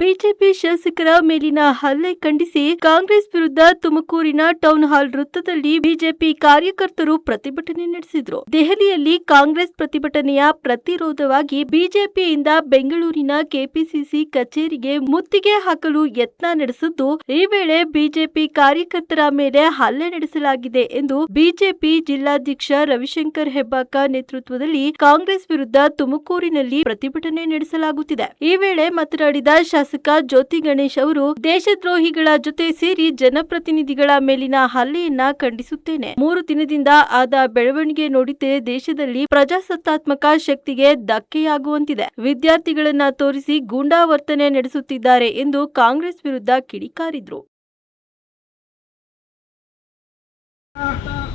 BJP ಶಾಸಕರ ಮೇಲಿನ ಹಲ್ಲೆ ಖಂಡಿಸಿ ಕಾಂಗ್ರೆಸ್ ವಿರುದ್ಧ ತುಮಕೂರಿನ ಟೌನ್ ಹಾಲ್ ವೃತ್ತದಲ್ಲಿ ಬಿಜೆಪಿ ಕಾರ್ಯಕರ್ತರು ಪ್ರತಿಭಟನೆ ನಡೆಸಿದರು. ದೆಹಲಿಯಲ್ಲಿ ಕಾಂಗ್ರೆಸ್ ಪ್ರತಿಭಟನೆಯ ಪ್ರತಿರೋಧವಾಗಿ ಬಿಜೆಪಿಯಿಂದ ಬೆಂಗಳೂರಿನ ಕೆಪಿಸಿಸಿ ಕಚೇರಿಗೆ ಮುತ್ತಿಗೆ ಹಾಕಲು ಯತ್ನ ನಡೆಸಿದ್ದು, ಈ ವೇಳೆ ಬಿಜೆಪಿ ಕಾರ್ಯಕರ್ತರ ಮೇಲೆ ಹಲ್ಲೆ ನಡೆಸಲಾಗಿದೆ ಎಂದು ಬಿಜೆಪಿ ಜಿಲ್ಲಾಧ್ಯಕ್ಷ ರವಿಶಂಕರ್ ಹೆಬ್ಬಾಕ ನೇತೃತ್ವದಲ್ಲಿ ಕಾಂಗ್ರೆಸ್ ವಿರುದ್ಧ ತುಮಕೂರಿನಲ್ಲಿ ಪ್ರತಿಭಟನೆ ನಡೆಸಲಾಗುತ್ತಿದೆ. ಈ ವೇಳೆ ಮಾತನಾಡಿದ ಶಾಸಕ ಜ್ಯೋತಿ ಗಣೇಶ್ ಅವರು, ದೇಶದ್ರೋಹಿಗಳ ಜೊತೆ ಸೇರಿ ಜನಪ್ರತಿನಿಧಿಗಳ ಮೇಲಿನ ಹಲ್ಲೆಯನ್ನ ಖಂಡಿಸುತ್ತೇನೆ. 3 ದಿನದಿಂದ ಆದ ಬೆಳವಣಿಗೆ ನೋಡಿದ್ದೇ ದೇಶದಲ್ಲಿ ಪ್ರಜಾಸತ್ತಾತ್ಮಕ ಶಕ್ತಿಗೆ ಧಕ್ಕೆಯಾಗುವಂತಿದೆ. ವಿದ್ಯಾರ್ಥಿಗಳನ್ನ ತೋರಿಸಿ ಗೂಂಡಾವರ್ತನೆ ನಡೆಸುತ್ತಿದ್ದಾರೆ ಎಂದು ಕಾಂಗ್ರೆಸ್ ವಿರುದ್ಧ ಕಿಡಿಕಾರಿದ್ರು.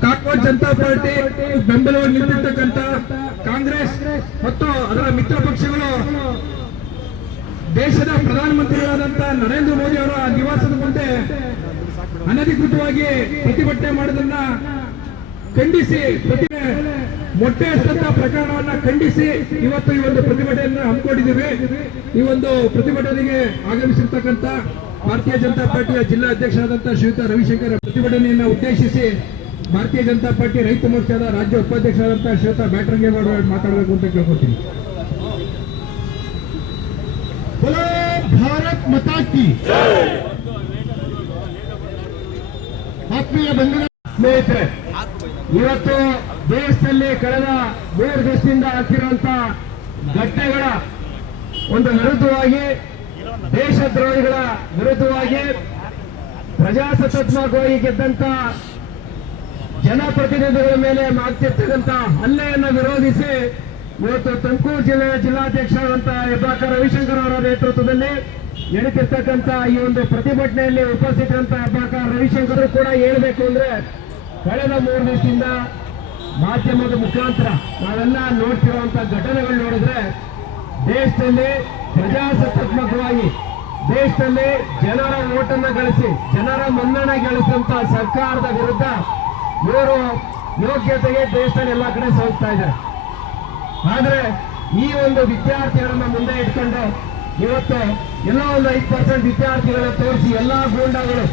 ಕಾಂಗ್ರೆಸ್ ಜನತಾ ಪಾರ್ಟಿ ಬೆಂಬಲವಾಗಿ ನಿಂತಿರ್ತಕ್ಕಂಥ ಕಾಂಗ್ರೆಸ್ ಮತ್ತು ಅದರ ಮಿತ್ರ ಪಕ್ಷಗಳು ದೇಶದ ಪ್ರಧಾನಮಂತ್ರಿಗಳಾದಂತಹ ನರೇಂದ್ರ ಮೋದಿ ಅವರ ನಿವಾಸದ ಮುಂದೆ ಅನಧಿಕೃತವಾಗಿ ಪ್ರತಿಭಟನೆ ಮಾಡೋದನ್ನ ಖಂಡಿಸಿ, ಮೊಟ್ಟೆ ಎಸೆದಂತಹ ಪ್ರಕರಣವನ್ನ ಖಂಡಿಸಿ ಇವತ್ತು ಈ ಒಂದು ಪ್ರತಿಭಟನೆಯನ್ನು ಹಮ್ಮಿಕೊಂಡಿದ್ದೀವಿ. ಈ ಒಂದು ಪ್ರತಿಭಟನೆಗೆ ಆಗಮಿಸಿರ್ತಕ್ಕಂಥ ಭಾರತೀಯ ಜನತಾ ಪಾರ್ಟಿಯ ಜಿಲ್ಲಾ ಅಧ್ಯಕ್ಷರಾದಂತಹ ಶ್ರೀಯುತ ರವಿಶಂಕರ್ ಪ್ರತಿಭಟನೆಯನ್ನು ಉದ್ದೇಶಿಸಿ ಭಾರತೀಯ ಜನತಾ ಪಾರ್ಟಿ ರೈತ ಮೋರ್ಚಾದ ರಾಜ್ಯ ಉಪಾಧ್ಯಕ್ಷರಾದಂತಹ ಶ್ರೀಯುತ ಬ್ಯಾಟರಂಗೇಗೌಡ ಮಾತಾಡಬೇಕು ಅಂತ ಕೇಳ್ಕೊತೀನಿ. ಭಾರತ್ ಮಾತಾ ಕಿ ಆತ್ಮೀಯ ಬಂಧುಗಳ ಸ್ನೇಹಿತರೆ, ಇವತ್ತು ದೇಶದಲ್ಲಿ ಕಳೆದ 3 ದಿವಸದಿಂದ ಆಗ್ತಿರುವಂತಹ ಘಟನೆಗಳ ಒಂದು ವಿರುದ್ಧವಾಗಿ, ದೇಶದ್ರೋಹಿಗಳ ವಿರುದ್ಧವಾಗಿ, ಪ್ರಜಾಸತ್ತಾತ್ಮಕವಾಗಿ ಗೆದ್ದಂತ ಜನಪ್ರತಿನಿಧಿಗಳ ಮೇಲೆ ಮಾಡ್ತಿರ್ತಕ್ಕಂಥ ಹಲ್ಲೆಯನ್ನು ವಿರೋಧಿಸಿ ಇವತ್ತು ತುಮಕೂರು ಜಿಲ್ಲೆಯ ಜಿಲ್ಲಾಧ್ಯಕ್ಷರಾದಂತಹ ಹೆಬ್ಬಾಕ ರವಿಶಂಕರ್ ಅವರ ನೇತೃತ್ವದಲ್ಲಿ ನಡೀತಿರ್ತಕ್ಕಂಥ ಈ ಒಂದು ಪ್ರತಿಭಟನೆಯಲ್ಲಿ ಉಪಸ್ಥಿತರಂತಹ ಹೆಬ್ಬಾಕ ರವಿಶಂಕರ್ ಕೂಡ ಹೇಳಬೇಕು ಅಂದ್ರೆ, ಕಳೆದ 3 ದಿವಸದಿಂದ ಮಾಧ್ಯಮದ ಮುಖಾಂತರ ನಾವೆಲ್ಲ ನೋಡ್ತಿರುವಂತಹ ಘಟನೆಗಳು ನೋಡಿದ್ರೆ, ದೇಶದಲ್ಲಿ ಪ್ರಜಾಸತ್ತಾತ್ಮಕವಾಗಿ ದೇಶದಲ್ಲಿ ಜನರ ಓಟನ್ನು ಗಳಿಸಿ ಜನರ ಮನ್ನಣೆ ಗಳಿಸಿದಂತ ಸರ್ಕಾರದ ವಿರುದ್ಧ ಇವರು ಯೋಗ್ಯತೆಗೆ ದೇಶದಲ್ಲಿ ಎಲ್ಲಾ ಕಡೆ ಸೋಲ್ತಾ ಇದ್ದಾರೆ. ಆದ್ರೆ ಈ ಒಂದು ವಿದ್ಯಾರ್ಥಿಗಳನ್ನ ಮುಂದೆ ಇಟ್ಕೊಂಡು ಇವತ್ತು ಎಲ್ಲ ಒಂದು 5% ವಿದ್ಯಾರ್ಥಿಗಳನ್ನ ತೋರಿಸಿ ಎಲ್ಲಾ ಗೂಂಡಾಗಳು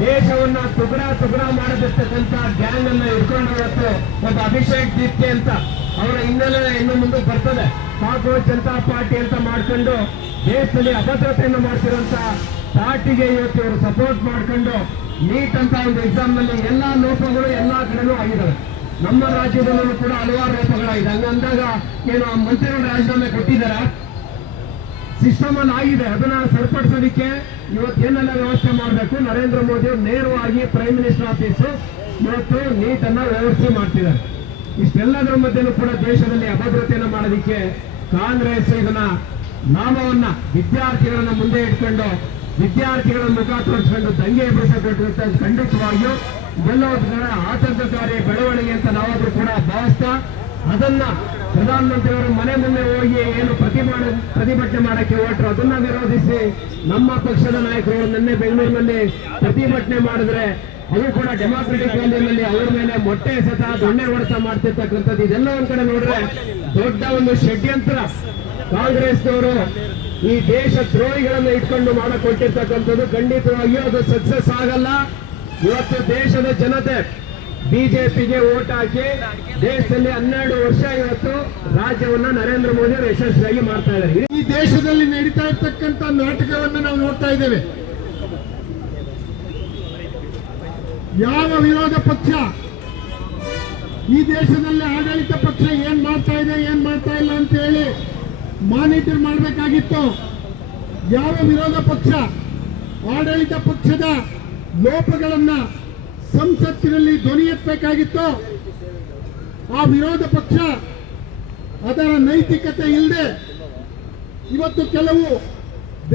ದೇಶವನ್ನ ತುಗಡ ಮಾಡದಿರ್ತಕ್ಕಂಥ ಗ್ಯಾಂಗ್ ಅನ್ನ ಇಟ್ಕೊಂಡು ಇವತ್ತು ಒಂದು ಅಭಿಷೇಕ್ ದೀಪ್ತಿ ಅಂತ ಅವರ ಹಿನ್ನೆಲೆ ಇನ್ನು ಮುಂದೆ ಬರ್ತದೆ, ಕಾಂಗ್ರೆಸ್ ಜನತಾ ಪಾರ್ಟಿ ಅಂತ ಮಾಡ್ಕೊಂಡು ದೇಶದಲ್ಲಿ ಅಭದ್ರತೆಯನ್ನು ಮಾಡ್ತಿರುವಂತ ಪಾರ್ಟಿಗೆ ಇವತ್ತು ಇವರು ಸಪೋರ್ಟ್ ಮಾಡ್ಕೊಂಡು ನೀಟ್ ಅಂತ ಒಂದು ಎಕ್ಸಾಮ್ ನಲ್ಲಿ ಎಲ್ಲಾ ಲೋಪಗಳು ಎಲ್ಲಾ ಕಡೆನೂ ಆಗಿದ್ದಾವೆ. ನಮ್ಮ ರಾಜ್ಯದಲ್ಲೂ ಕೂಡ ಹಲವಾರು ಲೋಪಗಳಾಗಿದೆ. ಹಂಗಂದಾಗ ಏನು ಮಂತ್ರಿಗಳು ರಾಜೀನಾಮೆ ಕೊಟ್ಟಿದ್ದಾರೆ, ಸಿಸ್ಟಮ್ ಅಲ್ಲಿ ಆಗಿದೆ. ಅದನ್ನ ಸರಿಪಡಿಸೋದಕ್ಕೆ ಇವತ್ತೇನೆಲ್ಲ ವ್ಯವಸ್ಥೆ ಮಾಡಬೇಕು, ನರೇಂದ್ರ ಮೋದಿ ಅವರು ನೇರವಾಗಿ ಪ್ರೈಮ್ ಮಿನಿಸ್ಟರ್ ಆಫೀಸು ಇವತ್ತು ನೀಟ್ ಅನ್ನ ವ್ಯವಸ್ಥೆ ಮಾಡ್ತಿದ್ದಾರೆ. ಇಷ್ಟೆಲ್ಲದರ ಮಧ್ಯೆನೂ ಕೂಡ ದೇಶದಲ್ಲಿ ಅಭದ್ರತೆಯನ್ನು ಮಾಡೋದಕ್ಕೆ ಕಾಂಗ್ರೆಸ್ ಇದನ್ನ ನಾಮವನ್ನ ವಿದ್ಯಾರ್ಥಿಗಳನ್ನ ಮುಂದೆ ಇಟ್ಕೊಂಡು ವಿದ್ಯಾರ್ಥಿಗಳ ಮುಖ ತೋರಿಸ್ಕೊಂಡು ದಂಗೆ ಎಬ್ಬಿಸಬೇಕು. ಖಂಡಿತವಾಗಿಯೂ ಎಲ್ಲೋ ಆತಂಕಕಾರಿ ಬೆಳವಣಿಗೆ ಅಂತ ನಾವಾದ್ರೂ ಕೂಡ ಭಾವಿಸ್ತಾ, ಅದನ್ನ ಪ್ರಧಾನಮಂತ್ರಿಯವರು ಮನೆ ಮುಂದೆ ಹೋಗಿ ಏನು ಪ್ರತಿಭಟನೆ ಮಾಡಕ್ಕೆ ಹೊರಟರು ಅದನ್ನ ವಿರೋಧಿಸಿ ನಮ್ಮ ಪಕ್ಷದ ನಾಯಕರು ನಿನ್ನೆ ಬೆಂಗಳೂರಿನಲ್ಲಿ ಪ್ರತಿಭಟನೆ ಮಾಡಿದ್ರೆ ಅದು ಕೂಡ ಡೆಮಾಕ್ರೆಟಿಕ್ ವ್ಯಾಲಿಯಲ್ಲಿ ಅವರ ಮೇಲೆ ಮೊಟ್ಟೆ ಎಸೆತ ದೊಣ್ಣೆ ಹೊಡೆತ ಮಾಡ್ತಿರ್ತಕ್ಕಂಥದ್ದು ಇದೆಲ್ಲ ಒಂದ್ ಕಡೆ ನೋಡ್ರೆ ದೊಡ್ಡ ಒಂದು ಷಡ್ಯಂತ್ರ ಕಾಂಗ್ರೆಸ್ನವರು ಈ ದೇಶ ದ್ರೋಹಿಗಳನ್ನು ಇಟ್ಕೊಂಡು ಮಾಡಿಕೊಟ್ಟಿರ್ತಕ್ಕಂಥದ್ದು. ಖಂಡಿತವಾಗಿಯೂ ಅದು ಸಕ್ಸಸ್ ಆಗಲ್ಲ. ಇವತ್ತು ದೇಶದ ಜನತೆ ಬಿಜೆಪಿಗೆ ವೋಟ್ ಹಾಕಿ ದೇಶದಲ್ಲಿ 12 ವರ್ಷ ಇವತ್ತು ರಾಜ್ಯವನ್ನ ನರೇಂದ್ರ ಮೋದಿ ಅವರು ಯಶಸ್ವಿಯಾಗಿ ಮಾಡ್ತಾ ಇದ್ದಾರೆ. ಈ ದೇಶದಲ್ಲಿ ನಡೀತಾ ಇರ್ತಕ್ಕಂಥ ನಾಟಕವನ್ನು ನಾವು ನೋಡ್ತಾ ಇದ್ದೇವೆ. ಯಾವ ವಿರೋಧ ಪಕ್ಷ ಈ ದೇಶದಲ್ಲಿ ಆಡಳಿತ ಪಕ್ಷ ಏನ್ ಮಾಡ್ತಾ ಇದೆ ಏನ್ ಮಾಡ್ತಾ ಇಲ್ಲ ಅಂತ ಹೇಳಿ ಮಾನಿಟರ್ ಮಾಡಬೇಕಾಗಿತ್ತು. ಯಾವ ವಿರೋಧ ಪಕ್ಷ ಆಡಳಿತ ಪಕ್ಷದ ಲೋಪಗಳನ್ನ ಸಂಸತ್ತಿನಲ್ಲಿ ಧ್ವನಿ ಎತ್ತಬೇಕಾಗಿತ್ತು, ಆ ವಿರೋಧ ಪಕ್ಷ ಅದರ ನೈತಿಕತೆ ಇಲ್ಲದೆ ಇವತ್ತು ಕೆಲವು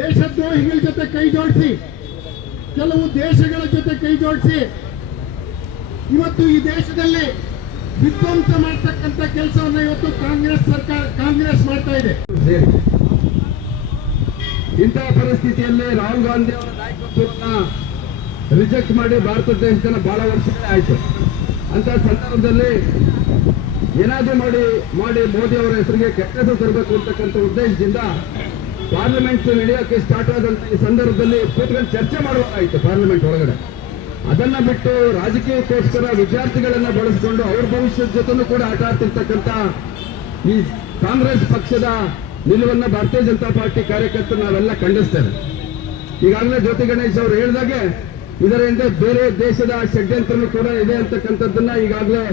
ದೇಶದ್ರೋಹಿಗಳ ಜೊತೆ ಕೈ ಜೋಡಿಸಿ, ಕೆಲವು ದೇಶಗಳ ಜೊತೆ ಕೈ ಜೋಡಿಸಿ ಇವತ್ತು ಈ ದೇಶದಲ್ಲಿ ವಿಧ್ವಂಸ ಮಾಡತಕ್ಕಂಥ ಕೆಲಸವನ್ನ ಇವತ್ತು ಕಾಂಗ್ರೆಸ್ ಮಾಡ್ತಾ ಇದೆ. ಇಂತಹ ಪರಿಸ್ಥಿತಿಯಲ್ಲಿ ರಾಹುಲ್ ಗಾಂಧಿ ಅವರ ನಾಯಕತ್ವವನ್ನ ರಿಜೆಕ್ಟ್ ಮಾಡಿ ಭಾರತ ದೇಶದಲ್ಲಿ ಬಹಳ ವರ್ಷಗಳೇ ಆಯ್ತು. ಅಂತ ಸಂದರ್ಭದಲ್ಲಿ ಏನಾದ್ರೂ ಮಾಡಿ ಮೋದಿ ಅವರ ಹೆಸರಿಗೆ ಕೆಟ್ಟ ಹೆಸರು ತರಬೇಕು ಅಂತಕ್ಕಂಥ ಉದ್ದೇಶದಿಂದ ಪಾರ್ಲಿಮೆಂಟ್ ನಡೆಯೋಕೆ ಸ್ಟಾರ್ಟ್ ಆದಂತ ಈ ಸಂದರ್ಭದಲ್ಲಿ ಕೂತ್ಕೊಂಡು ಚರ್ಚೆ ಮಾಡುವಾಗಾಯಿತು ಪಾರ್ಲಿಮೆಂಟ್ ಒಳಗಡೆ. ಅದನ್ನ ಬಿಟ್ಟು ರಾಜಕೀಯಕ್ಕೋಸ್ಕರ ವಿದ್ಯಾರ್ಥಿಗಳನ್ನ ಬಳಸಿಕೊಂಡು ಅವ್ರ ಭವಿಷ್ಯದ ಜೊತೆನೂ ಕೂಡ ಆಟ ಆಡ್ತಿರ್ತಕ್ಕಂಥ ಈ ಕಾಂಗ್ರೆಸ್ ಪಕ್ಷದ ನಿಲುವನ್ನ ಭಾರತೀಯ ಜನತಾ ಪಾರ್ಟಿ ಕಾರ್ಯಕರ್ತರು ನಾವೆಲ್ಲ ಖಂಡಿಸ್ತೇವೆ. ಈಗಾಗಲೇ ಜ್ಯೋತಿ ಗಣೇಶ್ ಅವರು ಹೇಳಿದಾಗೆ ಇದರಿಂದ ಬೇರೆ ದೇಶದ ಷಡ್ಯಂತ್ರನೂ ಕೂಡ ಇದೆ ಅಂತಕ್ಕಂಥದ್ದನ್ನ ಈಗಾಗಲೇ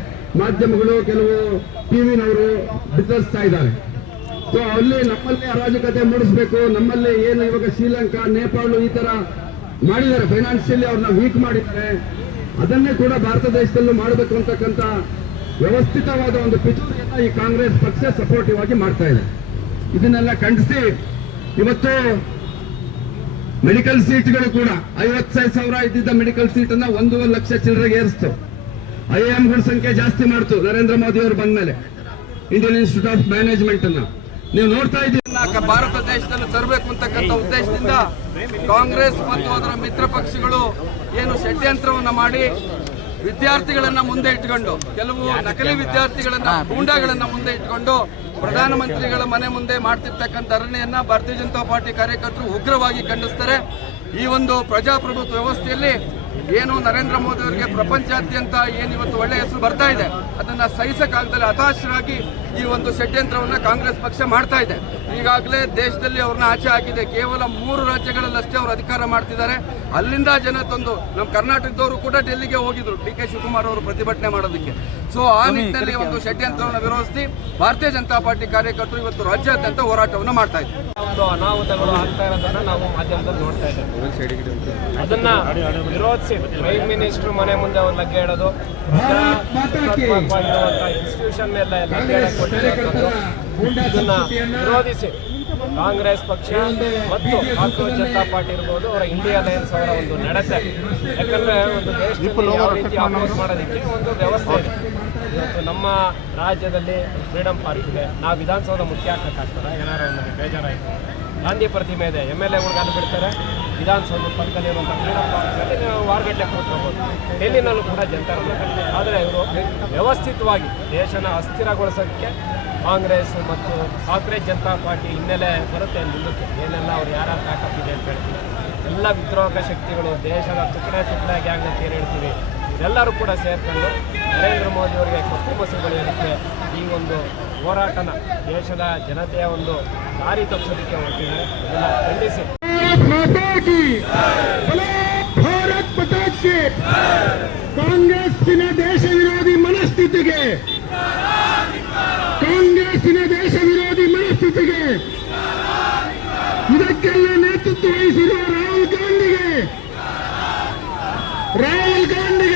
ಮಾಧ್ಯಮಗಳು ಕೆಲವು ಟಿವಿನವರು ಬಿತ್ತರಿಸ್ತಾ ಇದ್ದಾರೆ. ಸೊ ಅಲ್ಲಿ ನಮ್ಮಲ್ಲಿ ಅರಾಜಕತೆ ಮೂಡಿಸಬೇಕು, ನಮ್ಮಲ್ಲಿ ಏನು ಇವಾಗ ಶ್ರೀಲಂಕಾ, ನೇಪಾಳ ಈ ತರ ಮಾಡಿದ್ದಾರೆ, ಫೈನಾನ್ಷಿಯಲಿ ಅವ್ರನ್ನ ವೀಕ್ ಮಾಡಿದ್ದಾರೆ, ಅದನ್ನೇ ಕೂಡ ಭಾರತ ದೇಶದಲ್ಲೂ ಮಾಡಬೇಕು ಅಂತಕ್ಕಂಥ ವ್ಯವಸ್ಥಿತವಾದ ಒಂದು ಪಿತೂರಿಯನ್ನ ಈ ಕಾಂಗ್ರೆಸ್ ಪಕ್ಷ ಸಪೋರ್ಟಿವ್ ಆಗಿ ಮಾಡ್ತಾ ಇದೆ. ಇದನ್ನೆಲ್ಲ ಖಂಡಿಸಿ ಇವತ್ತು ಮೆಡಿಕಲ್ ಸೀಟ್ಗಳು ಕೂಡ 55,000 ಇದ್ದಿದ್ದ ಮೆಡಿಕಲ್ ಸೀಟ್ ಅನ್ನ 1 ಲಕ್ಷ ಚಿಲ್ಲರೆಗೆ ಏರಿಸ್ತು. IIMಗಳ ಸಂಖ್ಯೆ ಜಾಸ್ತಿ ಮಾಡ್ತು ನರೇಂದ್ರ ಮೋದಿ ಅವರು ಬಂದ ಮೇಲೆ. ಇಂಡಿಯನ್ ಇನ್ಸ್ಟಿಟ್ಯೂಟ್ ಆಫ್ ಮ್ಯಾನೇಜ್ಮೆಂಟ್ ಅನ್ನ ನೀವು ನೋಡ್ತಾ ಇದ್ದೀರಿ. ಭಾರತ ದೇಶದಲ್ಲಿ ತರಬೇಕು ಅಂತಕ್ಕಂಥ ಉದ್ದೇಶದಿಂದ ಕಾಂಗ್ರೆಸ್ ಮತ್ತು ಅದರ ಮಿತ್ರ ಪಕ್ಷಗಳು ಏನು ಷಡ್ಯಂತ್ರವನ್ನ ಮಾಡಿ ವಿದ್ಯಾರ್ಥಿಗಳನ್ನ ಮುಂದೆ ಇಟ್ಕೊಂಡು, ಕೆಲವು ನಕಲಿ ವಿದ್ಯಾರ್ಥಿಗಳನ್ನ, ಗೂಂಡಾಗಳನ್ನ ಮುಂದೆ ಇಟ್ಕೊಂಡು ಪ್ರಧಾನಮಂತ್ರಿಗಳ ಮನೆ ಮುಂದೆ ಮಾಡ್ತಿರ್ತಕ್ಕಂಥ ಧರಣಿಯನ್ನ ಭಾರತೀಯ ಜನತಾ ಪಾರ್ಟಿ ಕಾರ್ಯಕರ್ತರು ಉಗ್ರವಾಗಿ ಖಂಡಿಸ್ತಾರೆ. ಈ ಒಂದು ಪ್ರಜಾಪ್ರಭುತ್ವ ವ್ಯವಸ್ಥೆಯಲ್ಲಿ ಏನು ನರೇಂದ್ರ ಮೋದಿ ಅವರಿಗೆ ಪ್ರಪಂಚಾದ್ಯಂತ ಏನು ಇವತ್ತು ಒಳ್ಳೆ ಹೆಸರು ಬರ್ತಾ ಇದೆ, ಅದನ್ನ ಸಹಿಸಕ್ಕಾಗದಲ್ಲಿ ಹತಾಶರಾಗಿ ಈ ಒಂದು ಷಡ್ಯಂತ್ರವನ್ನ ಕಾಂಗ್ರೆಸ್ ಪಕ್ಷ ಮಾಡ್ತಾ ಇದೆ. ಈಗಾಗಲೇ ದೇಶದಲ್ಲಿ ಅವ್ರನ್ನ ಆಚೆ ಹಾಕಿದೆ. ಕೇವಲ 3 ರಾಜ್ಯಗಳಲ್ಲಷ್ಟೇ ಅವರು ಅಧಿಕಾರ ಮಾಡ್ತಿದ್ದಾರೆ. ಅಲ್ಲಿಂದ ಜನ ತಂದು ನಮ್ಮ ಕರ್ನಾಟಕದವರು ಕೂಡ ಡೆಲ್ಲಿಗೆ ಹೋಗಿದ್ರು DK ಶಿವಕುಮಾರ್ ಅವರು ಪ್ರತಿಭಟನೆ ಮಾಡೋದಕ್ಕೆ. ಸೊ ಆ ನಿಟ್ಟಿನಲ್ಲಿ ಒಂದು ಷಡ್ಯಂತ್ರವನ್ನು ವಿರೋಧಿಸಿ ಭಾರತೀಯ ಜನತಾ ಪಾರ್ಟಿ ಕಾರ್ಯಕರ್ತರು ಇವತ್ತು ರಾಜ್ಯಾದ್ಯಂತ ಹೋರಾಟವನ್ನು ಮಾಡ್ತಾ ಇದ್ದಾರೆ. ಒಂದು ಅನಾಹುತಗಳು ಆಗ್ತಾ ಇರೋದನ್ನ ನಾವು ಮಾಧ್ಯಮದಲ್ಲಿ ನೋಡ್ತಾ ಇದ್ದೇವೆ. ಅದನ್ನ ವಿರೋಧಿಸಿ ಪ್ರೈಮ್ ಮಿನಿಸ್ಟರ್ ಮನೆ ಮುಂದೆ ಅವ್ರು ಲಗ್ಗೆ ಇಡೋದು, ಇನ್ಸ್ಟಿಟ್ಯೂಷನ್ ಮೇಲೆ ಲಗ್ಗೆ ಇದನ್ನ ವಿರೋಧಿಸಿ ಕಾಂಗ್ರೆಸ್ ಪಕ್ಷ ಮತ್ತು ಭಾರತೀಯ ಜನತಾ ಪಾರ್ಟಿ ಇರ್ಬೋದು, ಅವರ ಇಂಡಿಯಾ ಅಲಯನ್ಸ್ ಅವರ ಒಂದು ನಡತೆ. ಯಾಕಂದ್ರೆ ಒಂದು ದೇಶದಲ್ಲಿ ಯಾವ ರೀತಿ ಅಪೋಸ್ ಮಾಡೋದಕ್ಕೆ ಒಂದು ವ್ಯವಸ್ಥೆ ಇದೆ. ಇವತ್ತು ನಮ್ಮ ರಾಜ್ಯದಲ್ಲಿ ಫ್ರೀಡಮ್ ಪಾರ್ಕ್ ಇದೆ. ನಾವು ವಿಧಾನಸೌಧ ಮುಖ್ಯ ಹಾಕಕ್ಕಾಗ್ತದೆ, ಏನಾರು ನಮಗೆ ಬೇಜಾರಾಯಿತು. ಗಾಂಧಿ ಪ್ರತಿಮೆ ಇದೆ, MLA ಗಳು ಬಿಡ್ತಾರೆ. ವಿಧಾನಸೌಧ ಪಕ್ಕದಲ್ಲಿರುವಂಥ ಫ್ರೀಡಮ್ ಪಾರ್ಕ್ನಲ್ಲಿ ನಾವು ವಾರಗಟ್ಟಲೆ ಕೂತ್ಕೋಬೋದು. ಡೆಲ್ಲಿನಲ್ಲೂ ಕೂಡ ಜನತಾ ಮಾಡ್ತಾರೆ. ಆದರೆ ಇವರು ವ್ಯವಸ್ಥಿತವಾಗಿ ದೇಶನ ಅಸ್ಥಿರಗೊಳಿಸೋಕ್ಕೆ ಕಾಂಗ್ರೆಸ್ ಮತ್ತು ಕಾಂಗ್ರೆಸ್ ಜನತಾ ಪಾರ್ಟಿ ಹಿನ್ನೆಲೆ ಬರುತ್ತೆ ಮುಂದಕ್ಕೆ. ಏನೆಲ್ಲ ಅವ್ರು ಯಾರು ಬ್ಯಾಕಪ್ ಇದೆ ಅಂತ ಹೇಳ್ತೀವಿ. ಎಲ್ಲ ವಿದ್ರೋಹ ಶಕ್ತಿಗಳು, ದೇಶದ ತುಕಡೆ ಗ್ಯಾಂಗ್ ಅಂತ ಏನು ಹೇಳ್ತೀವಿ, ಎಲ್ಲರೂ ಕೂಡ ಸೇರ್ಕೊಂಡು ನರೇಂದ್ರ ಮೋದಿ ಅವರಿಗೆ ಕಪ್ಪು ಮಸಿ ಬಳಿಯೋದಕ್ಕೆ ಈ ಒಂದು ಹೋರಾಟನ ದೇಶದ ಜನತೆಯ ಒಂದು ದಾರಿ ತಪ್ಪಿಸೋದಕ್ಕೆ ಹೊರಟಿದ್ದಾರೆ. ಇದನ್ನು ಖಂಡಿಸಿ ಕಾಂಗ್ರೆಸ್ಸಿನ ದೇಶ ವಿರೋಧಿ ಮನಸ್ಥಿತಿಗೆ, ಕಾಂಗ್ರೆಸ್ಸಿನ ದೇಶ ವಿರೋಧಿ ಮನಸ್ಥಿತಿಗೆ ಇದಕ್ಕೆಲ್ಲ ನೇತೃತ್ವ ವಹಿಸಿರುವ ರಾಹುಲ್ ಗಾಂಧಿಗೆ ರಾಹುಲ್ ಗಾಂಧಿ